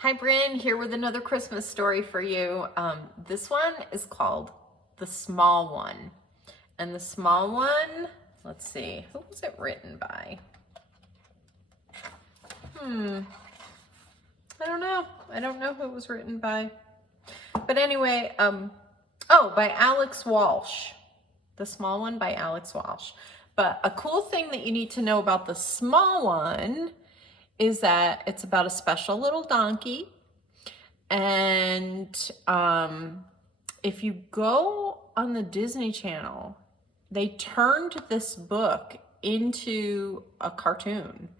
Hi, Bryn, here with another Christmas story for you. This one is called The Small One. And the small one, let's see, who was it written by? I don't know. I don't know who it was written by. But anyway, by Alex Walsh. The Small One by Alex Walsh. But a cool thing that you need to know about the small one is that it's about a special little donkey. And if you go on the Disney Channel, they turned this book into a cartoon.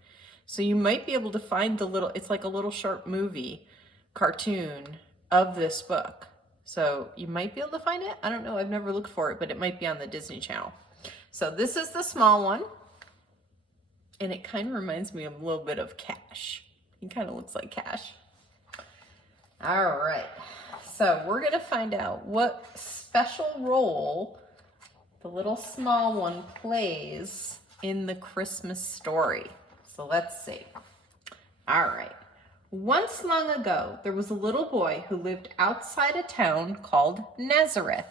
So you might be able to find it's like a little short movie cartoon of this book. So you might be able to find it. I don't know, I've never looked for it, but it might be on the Disney Channel. So this is the small one. And it kind of reminds me of a little bit of Cash. He kind of looks like Cash. All right, so we're gonna find out what special role the little small one plays in the Christmas story. So let's see. All right. Once long ago, there was a little boy who lived outside a town called Nazareth.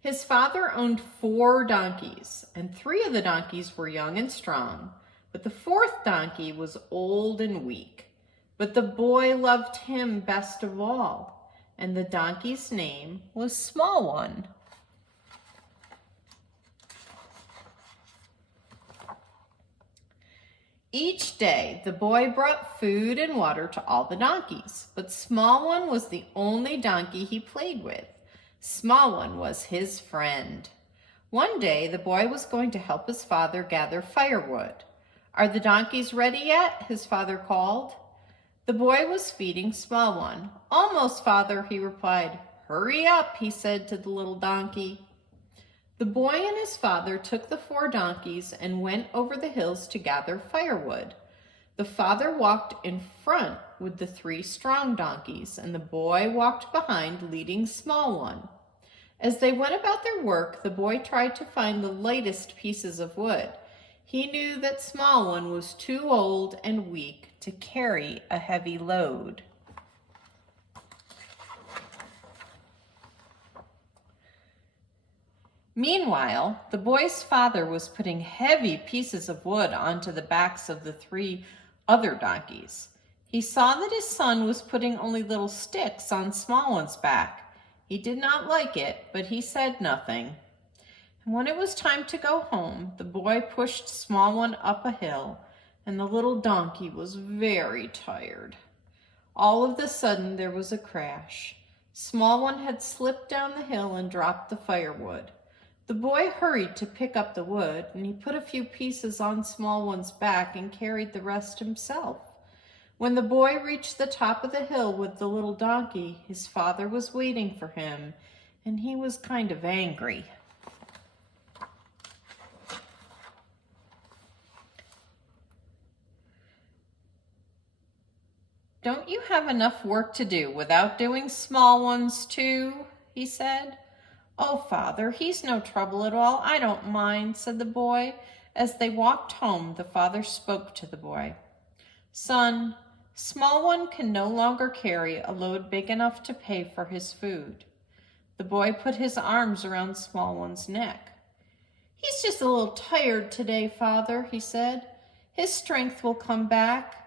His father owned 4 donkeys, and 3 of the donkeys were young and strong, but the 4th donkey was old and weak. But the boy loved him best of all, and the donkey's name was Small One. Each day, the boy brought food and water to all the donkeys, but Small One was the only donkey he played with. Small One was his friend. One day, the boy was going to help his father gather firewood. "Are the donkeys ready yet?" his father called. The boy was feeding Small One. "Almost, father," he replied. "Hurry up," he said to the little donkey. The boy and his father took the 4 donkeys and went over the hills to gather firewood. The father walked in front with the 3 strong donkeys, and the boy walked behind, leading Small One. As they went about their work, the boy tried to find the lightest pieces of wood. He knew that Small One was too old and weak to carry a heavy load. Meanwhile, the boy's father was putting heavy pieces of wood onto the backs of the 3 other donkeys. He saw that his son was putting only little sticks on Small One's back. He did not like it, but he said nothing. And when it was time to go home, the boy pushed Small One up a hill, and the little donkey was very tired. All of a sudden, there was a crash. Small One had slipped down the hill and dropped the firewood. The boy hurried to pick up the wood, and he put a few pieces on Small One's back and carried the rest himself. When the boy reached the top of the hill with the little donkey, his father was waiting for him, and he was kind of angry. "Don't you have enough work to do without doing small ones too?" he said. "Oh, father, he's no trouble at all. I don't mind," said the boy. As they walked home, the father spoke to the boy. "Son, Small One can no longer carry a load big enough to pay for his food." The boy put his arms around Small One's neck. "He's just a little tired today, father," he said. "His strength will come back."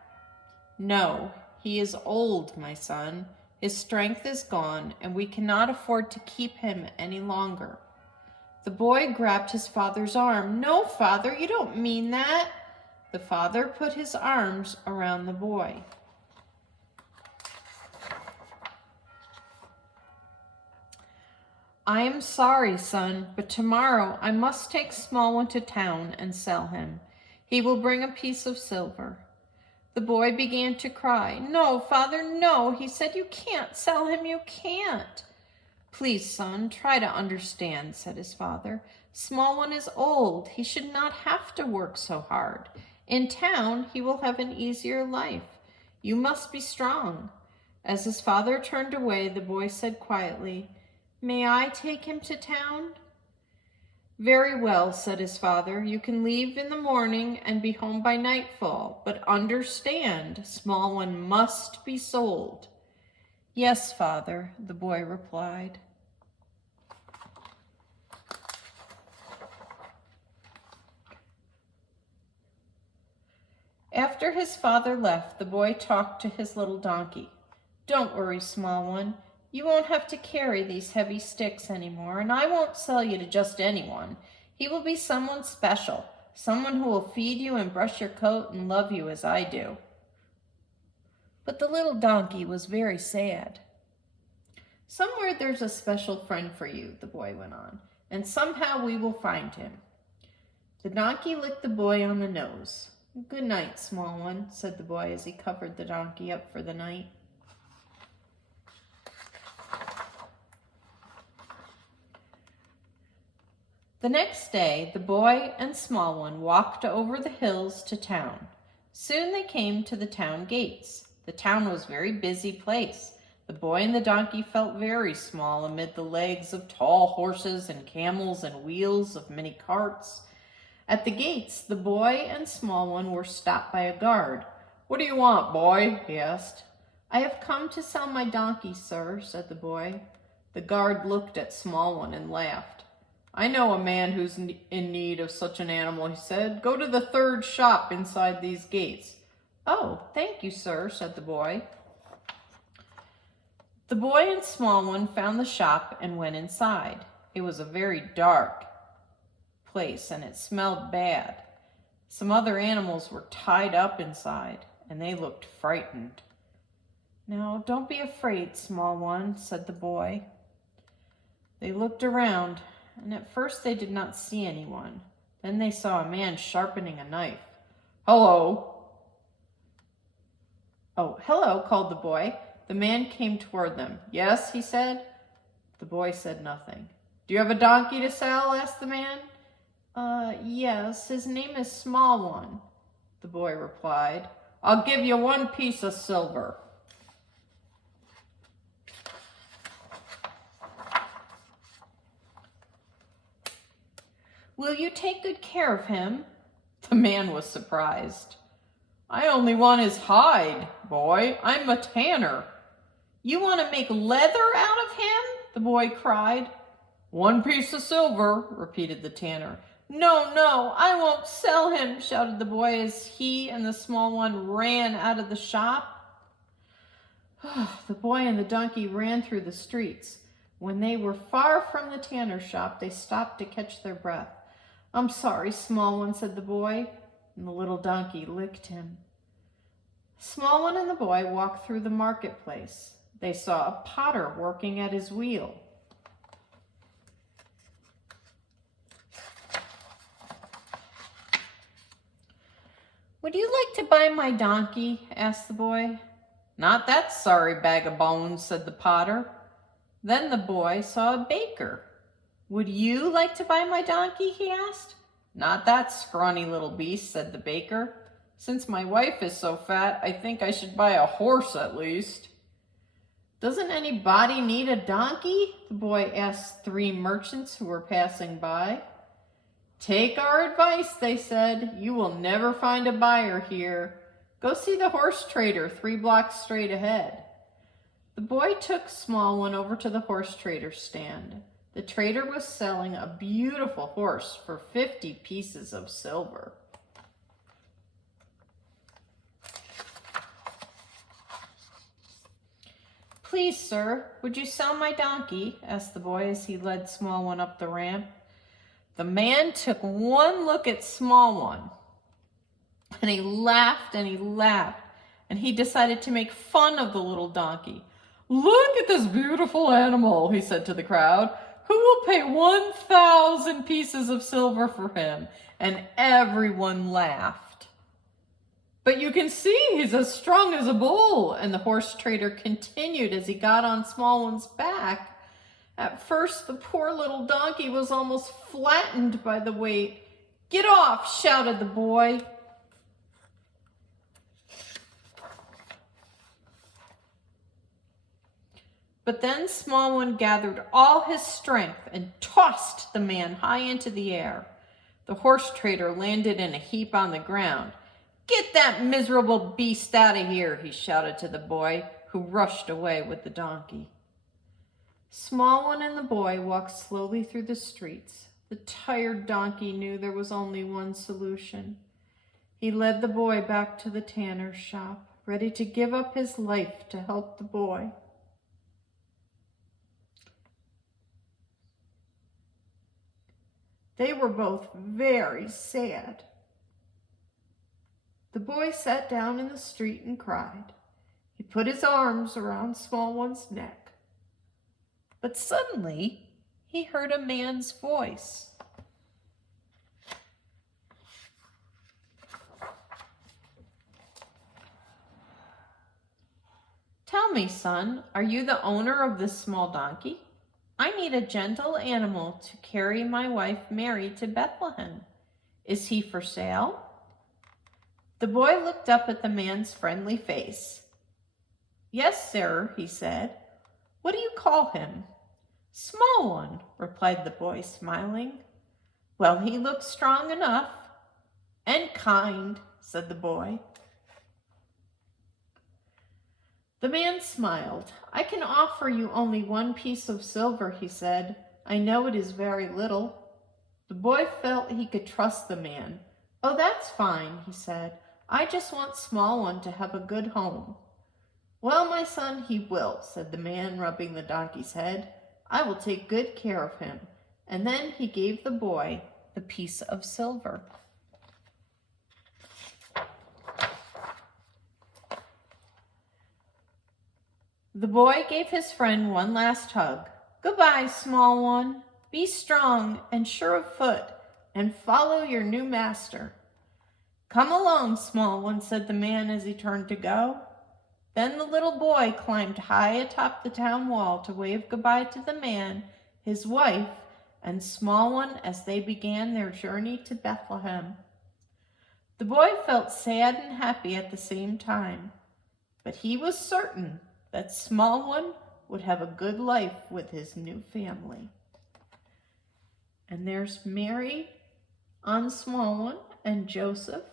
"No, he is old, my son. His strength is gone, and we cannot afford to keep him any longer." The boy grabbed his father's arm. "No, father, you don't mean that." The father put his arms around the boy. "I am sorry, son, but tomorrow I must take Small One to town and sell him. He will bring a piece of silver." The boy began to cry. "No, father, no," he said. "You can't sell him, you can't." "Please, son, try to understand," said his father. "Small One is old. He should not have to work so hard. In town, he will have an easier life. You must be strong." As his father turned away, the boy said quietly, "May I take him to town?" Very well, said his father. You can leave in the morning and be home by nightfall, but understand, small one must be sold. Yes, father, the boy replied. After his father left, the boy talked to his little donkey. Don't worry, small one. You won't have to carry these heavy sticks anymore, and I won't sell you to just anyone. He will be someone special, someone who will feed you and brush your coat and love you as I do. But the little donkey was very sad. Somewhere there's a special friend for you, the boy went on, and somehow we will find him. The donkey licked the boy on the nose. Good night, small one, said the boy as he covered the donkey up for the night. The next day, the boy and small one walked over the hills to town. Soon they came to the town gates. The town was a very busy place. The boy and the donkey felt very small amid the legs of tall horses and camels and wheels of many carts. At the gates, the boy and small one were stopped by a guard. What do you want, boy? He asked. I have come to sell my donkey, sir, said the boy. The guard looked at small one and laughed. I know a man who's in need of such an animal, he said. Go to the third shop inside these gates. Oh, thank you, sir, said the boy. The boy and small one found the shop and went inside. It was a very dark place and it smelled bad. Some other animals were tied up inside and they looked frightened. Now, don't be afraid, small one, said the boy. They looked around and at first they did not see anyone. Then they saw a man sharpening a knife. Hello. Oh, hello, called the boy. The man came toward them. Yes, he said. The boy said nothing. Do you have a donkey to sell? Asked the man. Yes, his name is Small One, the boy replied. I'll give you 1 piece of silver. Will you take good care of him? The man was surprised. I only want his hide, boy. I'm a tanner. You want to make leather out of him? The boy cried. 1 piece of silver, repeated the tanner. No, no, I won't sell him, shouted the boy as he and the small one ran out of the shop. The boy and the donkey ran through the streets. When they were far from the tanner shop, they stopped to catch their breath. I'm sorry, small one, said the boy, and the little donkey licked him. Small one and the boy walked through the marketplace. They saw a potter working at his wheel. Would you like to buy my donkey? Asked the boy. Not that sorry bag of bones, said the potter. Then the boy saw a baker. Would you like to buy my donkey? He asked. Not that scrawny little beast, said the baker. Since my wife is so fat, I think I should buy a horse at least. Doesn't anybody need a donkey? The boy asked 3 merchants who were passing by. Take our advice, they said. You will never find a buyer here. Go see the horse trader 3 blocks straight ahead. The boy took Small One over to the horse trader's stand. The trader was selling a beautiful horse for 50 pieces of silver. Please, sir, would you sell my donkey? Asked the boy as he led Small One up the ramp. The man took one look at Small One, and he laughed and he laughed, and he decided to make fun of the little donkey. Look at this beautiful animal, he said to the crowd. Who will pay 1,000 pieces of silver for him? And everyone laughed. But you can see he's as strong as a bull, and the horse trader continued as he got on Small One's back. At first, the poor little donkey was almost flattened by the weight. Get off, shouted the boy. But then Small One gathered all his strength and tossed the man high into the air. The horse trader landed in a heap on the ground. "Get that miserable beast out of here," he shouted to the boy, who rushed away with the donkey. Small One and the boy walked slowly through the streets. The tired donkey knew there was only one solution. He led the boy back to the tanner's shop, ready to give up his life to help the boy. They were both very sad. The boy sat down in the street and cried. He put his arms around Small One's neck. But suddenly, he heard a man's voice. "Tell me, son, are you the owner of this small donkey? I need a gentle animal to carry my wife Mary to Bethlehem. Is he for sale?" The boy looked up at the man's friendly face. "Yes, sir," he said. "What do you call him?" "Small One," replied the boy, smiling. "Well, he looks strong enough." "And kind," said the boy. The man smiled. "I can offer you only 1 piece of silver," he said. "I know it is very little." The boy felt he could trust the man. "Oh, that's fine," he said. "I just want Small One to have a good home." "Well, my son, he will," said the man, rubbing the donkey's head. "I will take good care of him." And then he gave the boy the piece of silver. The boy gave his friend one last hug. "Goodbye, Small One. Be strong and sure of foot, and follow your new master." "Come along, Small One," said the man as he turned to go. Then the little boy climbed high atop the town wall to wave goodbye to the man, his wife, and Small One as they began their journey to Bethlehem. The boy felt sad and happy at the same time, but he was certain that Small One would have a good life with his new family. And there's Mary on Small One and Joseph,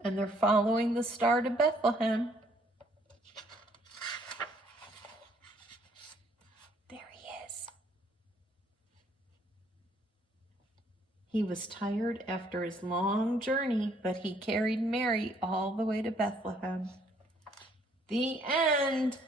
and they're following the star to Bethlehem. There he is. He was tired after his long journey, but he carried Mary all the way to Bethlehem. The end.